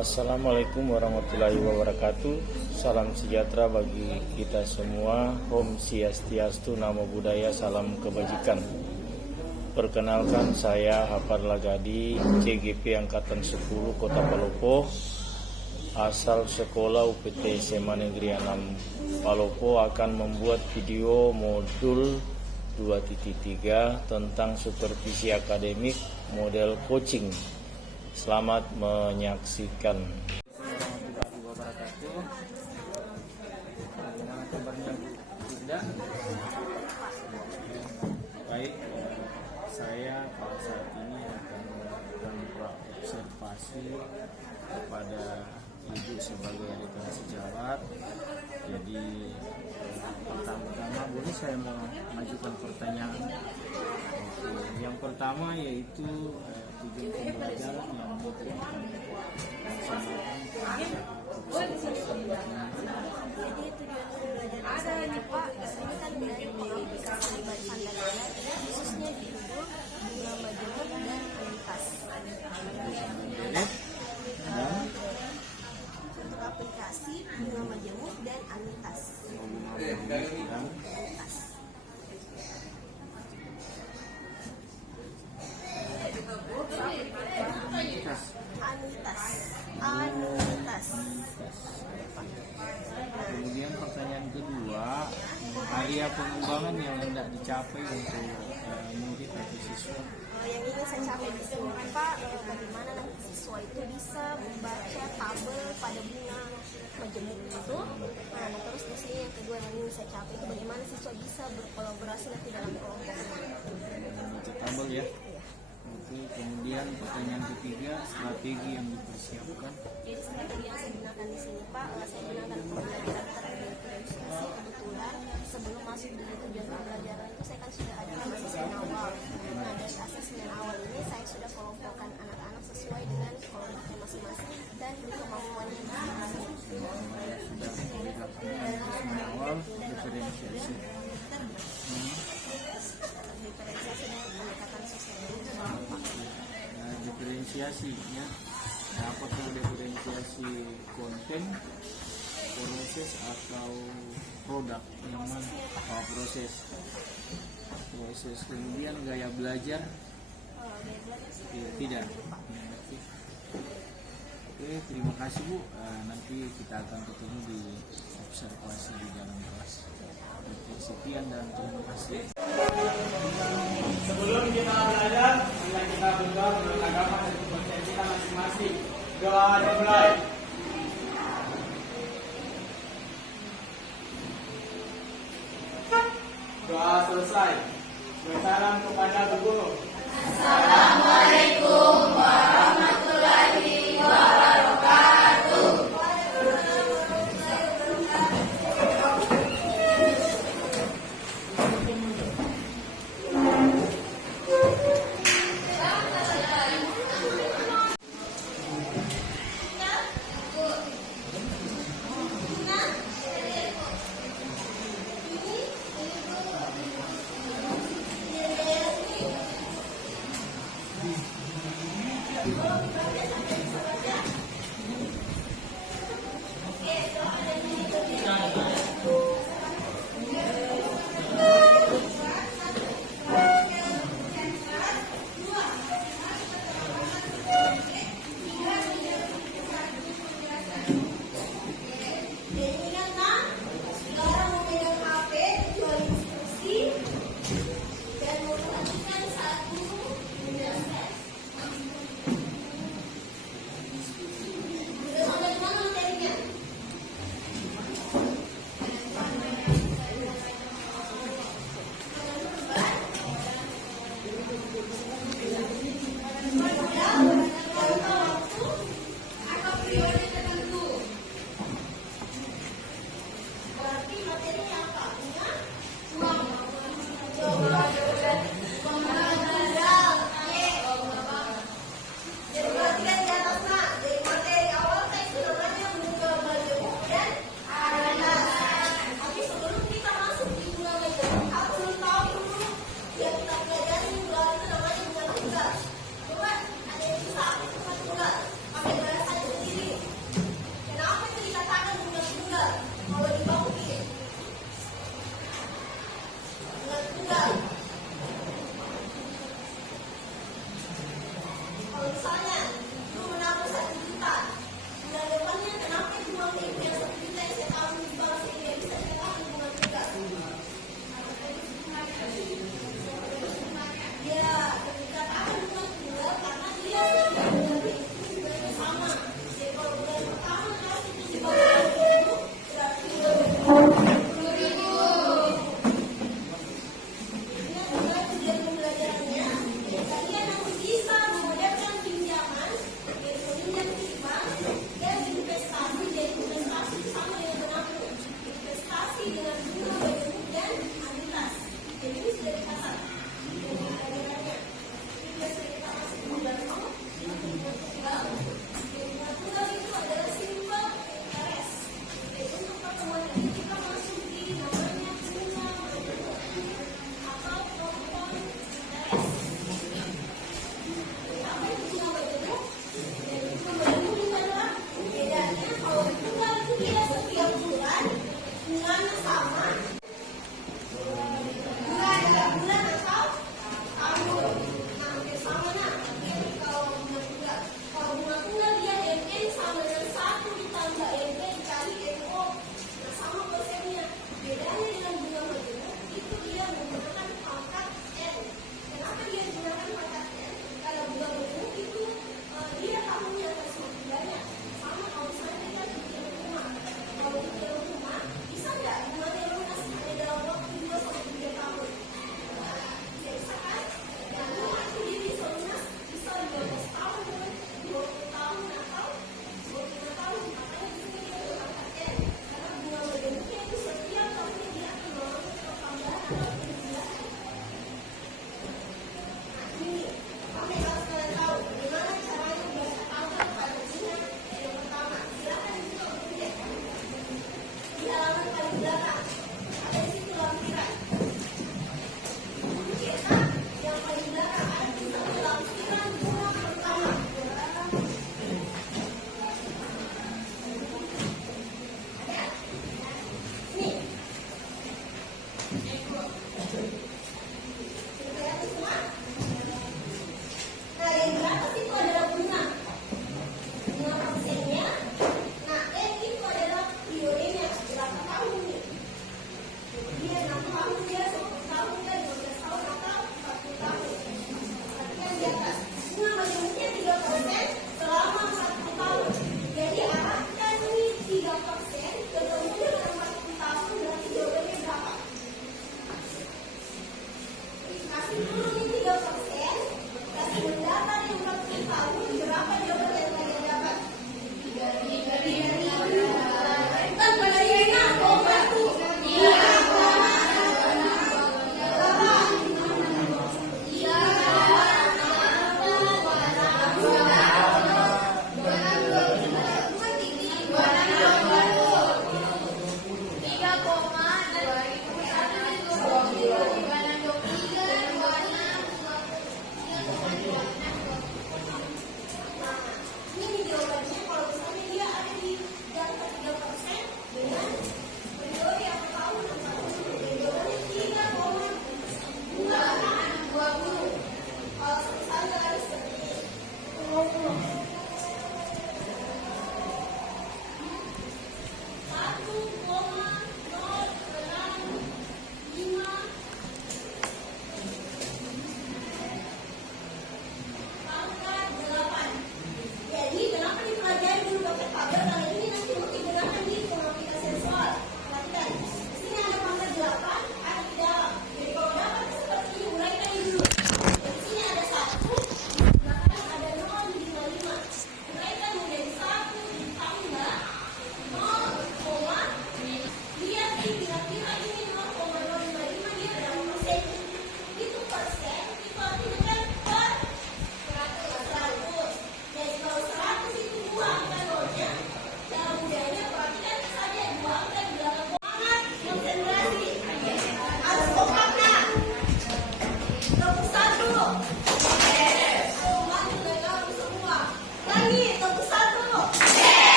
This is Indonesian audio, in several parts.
Assalamualaikum warahmatullahi wabarakatuh. Salam sejahtera bagi kita semua. Om Swastiastu, Namo Buddhaya, salam kebajikan. Perkenalkan, saya Hafar Lagadi, CGP Angkatan 10 Kota Palopo, asal sekolah UPT SMA Negeri 6 Palopo, akan membuat video modul 2.3 tentang supervisi akademik model coaching. Selamat menyaksikan. Warahmatullahi wabarakatuh. Bagaimana kabarnya Bu Linda? Baik, saya pada saat ini akan melakukan observasi kepada Ibu sebagai rekan sejawat. Jadi pertama-tama boleh saya mau mengajukan pertanyaan. Yang pertama yaitu tujuan pembelajaran yang mungkin Jadi tujuan pembelajaran saya itu Pak, ini kan dari mengaplikasi Pandagala, khususnya di judul bunga majemuk dan lintas. Untuk aplikasi bunga majemuk dan anitas. Anitas. Kemudian pertanyaan kedua, area pengembangan yang hendak dicapai untuk murid atau siswa. Yang ingin saya capai di sini Pak, bagaimana nanti siswa itu bisa membaca tabel pada bunga majemuk itu. Nah, terus di sini yang kedua yang ingin saya capai itu bagaimana siswa bisa berkolaborasi nanti dalam kelompoknya. Membaca tabel ya. Oke, kemudian pertanyaan ketiga, strategi yang dipersiapkan. Jadi strategi yang saya gunakan di sini Pak, saya gunakan pembelajaran terintegrasi. Kebetulan sebelum masuk di tujuan pembelajaran itu saya kan sudah ada asesmen awal. Nah, dari asesmen awal ini saya sudah kelompokkan anak-anak sesuai dengan kelompoknya masing-masing dan kemampuannya masing-masing. Sudah awal diferensiasi. Diferensiasi dan pendekatan sosial. Diferensiasi ya. Apakah diferensiasi konten, proses atau produk? Yang mana? Oh, proses. Kemudian gaya belajar? Tidak. Oke, terima kasih Bu. Nanti kita akan ketemu di observasi di dalam kelas. Oke, sekian dan terima kasih. Sebelum kita belajar, marilah kita berdoa menurut agama dan kepercayaan kita masing-masing. Doa dimulai. Doa selesai. Bersalam kepada Bu Guru. Assalamualaikum warahmatullahi wabarakatuh.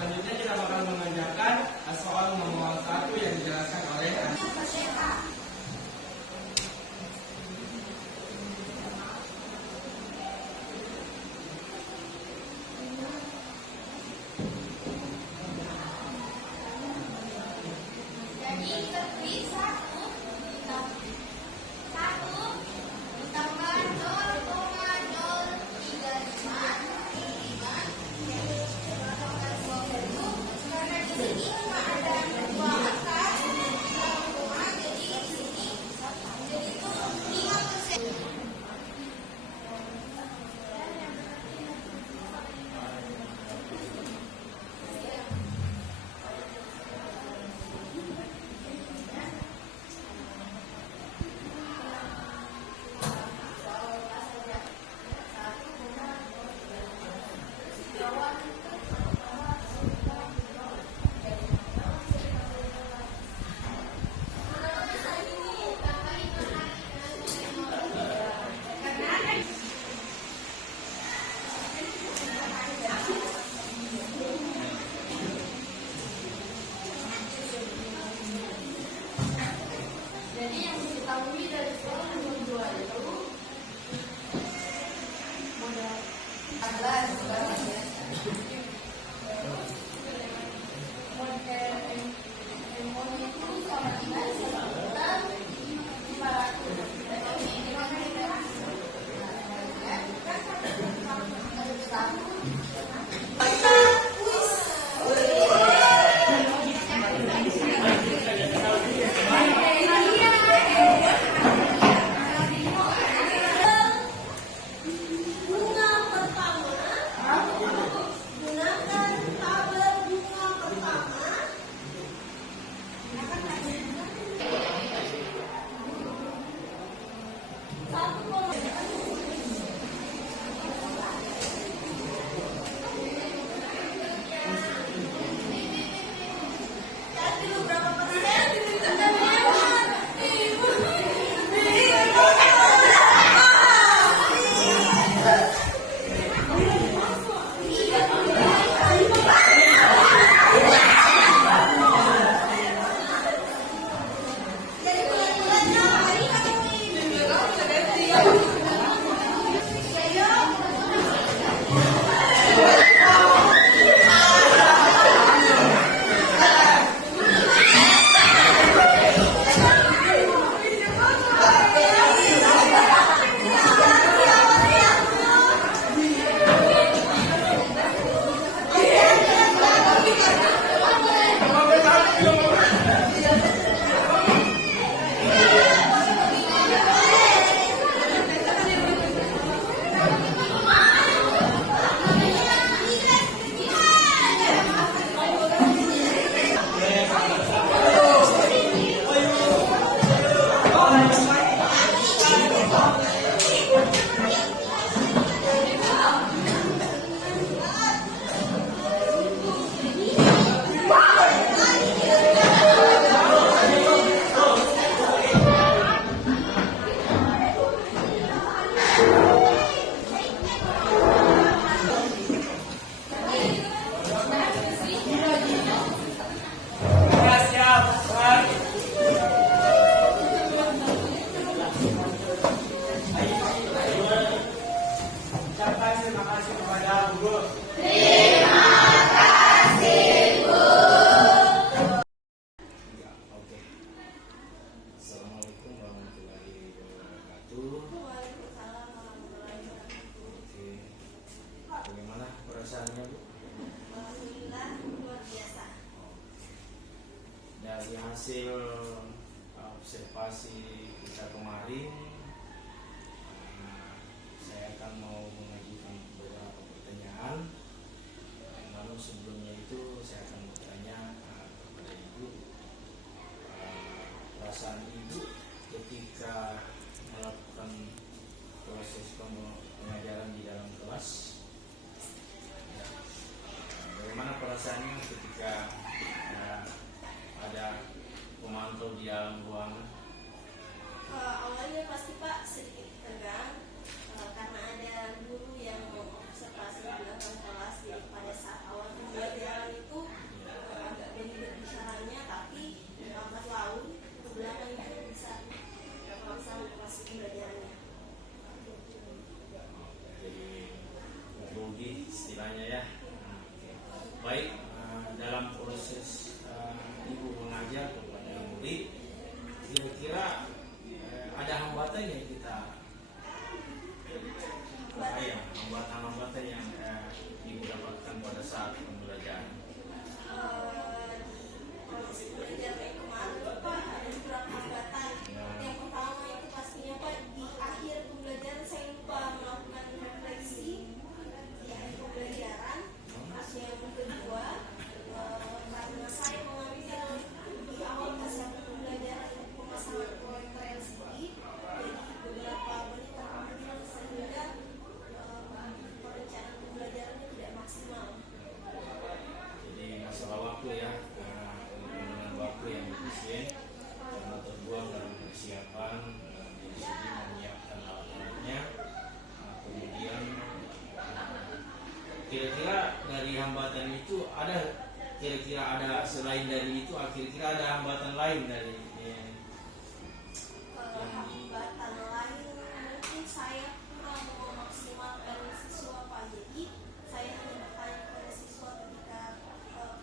Selanjutnya kita bakal mengajarkan soal nomor 1 yang dijelaskan oleh dari hasil observasi kita kemarin, saya akan mau mengajukan beberapa pertanyaan. Lalu sebelumnya itu saya akan bertanya kepada Ibu, perasaan Ibu ketika melakukan proses pengajaran di dalam kelas. Bagaimana perasaannya ketika ada pemantau di dalam ruangan? Awalnya pasti Pak sedikit tegang karena ada guru yang mengobservasi di belakang kelas. Jadi pada saat awal pembelajaran itu agak belibet bicaranya, tapi lambat laun ke belakang itu bisa langsung masuk pembelajarannya. Jadi grogi istilahnya ya. Baik, dalam proses Ibu mengajar kepada murid, kira-kira ada hambatan yang kita hambatan yang Ibu dapatkan pada saat pembelajaran? Proses pembelajaran kemarin Pak ada beberapa hambatan. Yang pertama itu pastinya Pak, di akhir pembelajaran saya lupa melakukan refleksi di akhir pembelajaran. Terus yang kedua, karena saya mengambil di awal masa pembelajaran pemasangan proyektor LCD, jadi beberapa menit kemudian sehingga perencanaan pembelajarannya tidak maksimal. Jadi masalah waktu ya, dengan waktu yang efisien karena terbuang dalam persiapan dari segi menyiapkan alat-alatnya. Kemudian kira-kira dari hambatan itu ada selain dari itu, kira-kira ada hambatan lain dari Hambatan lain mungkin saya kurang memaksimalkan siswa Pak. Jadi saya hanya bertanya kepada siswa ketika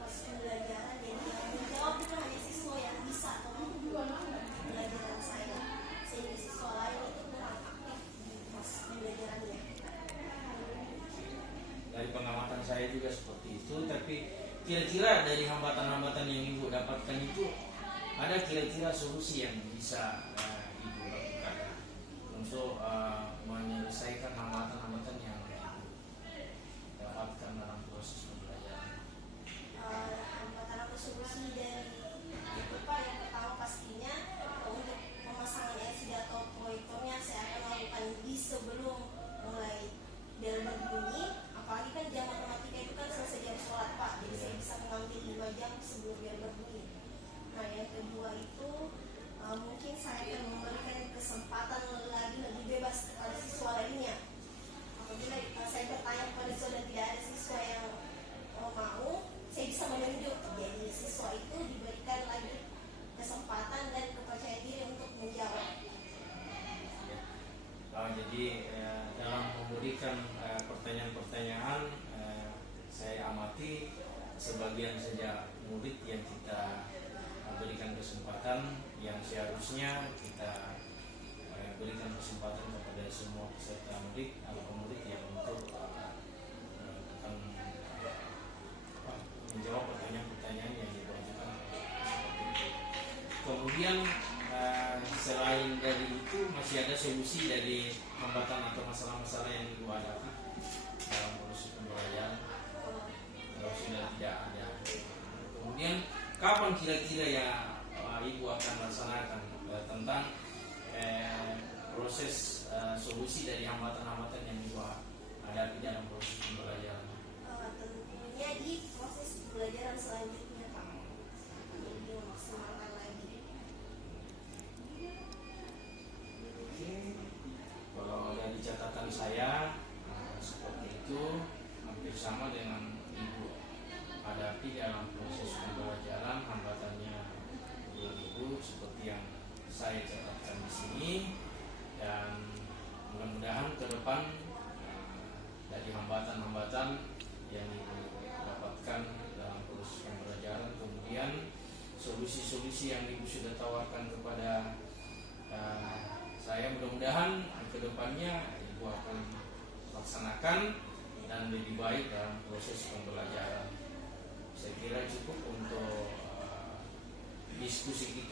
proses pembelajaran, jadi yang menjawab itu hanya siswa yang bisa atau mampu pembelajaran saya, sehingga siswa lain itu kurang aktif di proses pembelajarannya. Dari pengamatan saya juga seperti itu. Tapi kira-kira dari hambatan-hambatan yang Ibu dapatkan itu, ada kira-kira solusi yang bisa Ibu lakukan untuk menyelesaikan hambatan-hambatan yang Ibu dapatkan dalam proses pembelajaran? Hambatan atau solusi dari itu Pak, yang pertama pastinya untuk pemasangan LCD atau proyektornya saya akan lakukan di sebelum mulai bel berbunyi. Apalagi kan jam matematika itu kan selesai jam sholat Pak, jadi saya bisa mengambil 5 jam sebelum bel berbunyi. Nah yang kedua itu mungkin saya akan memberikan kesempatan lagi lebih bebas kepada siswa lainnya. Apabila saya bertanya kepada siswa dan tidak ada siswa yang mau, saya bisa menunjuk. Jadi siswa itu diberikan lagi kesempatan dan kepercayaan diri untuk menjawab. Jadi dalam memberikan pertanyaan-pertanyaan, saya amati sebagian saja murid yang kita berikan kesempatan, yang seharusnya kita berikan kesempatan kepada semua peserta murid atau murid yang untuk akan menjawab pertanyaan-pertanyaan yang diajukan. Kemudian selain dari itu masih ada solusi dari hambatan atau masalah-masalah yang Ibu hadapi dalam proses pembelajaran, kalau sudah tidak ada. Kemudian kapan kira-kira ya Ibu akan laksanakan tentang proses solusi dari hambatan-hambatan yang Ibu hadapi dalam proses pembelajaran? Tentunya di proses pembelajaran selanjutnya Pak, jadi memaksimalkan lagi. Kalau dari catatan saya seperti itu, hampir sama dengan Ibu hadapi dalam proses pembelajaran. Hambatannya Ibu seperti yang saya catatkan di sini, dan mudah-mudahan ke depan dari hambatan-hambatan yang Ibu dapatkan dalam proses pembelajaran, kemudian solusi-solusi yang Ibu sudah tawarkan kepada saya, mudah-mudahan ke depannya Ibu akan laksanakan dan lebih baik dalam proses pembelajaran. Saya kira cukup untuk diskusi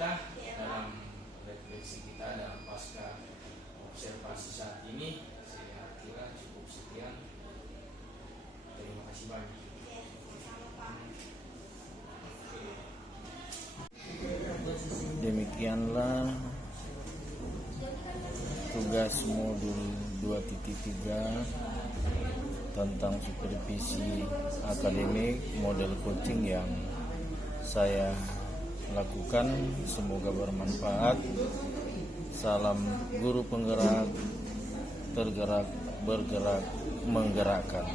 kita dalam refleksi kita dalam pasca observasi saat ini. Saya kira cukup sekian. Terima kasih banyak. Demikianlah tugas modul 2.3 tentang supervisi akademik model coaching yang saya lakukan. Semoga bermanfaat. Salam guru penggerak, tergerak, bergerak, menggerakkan.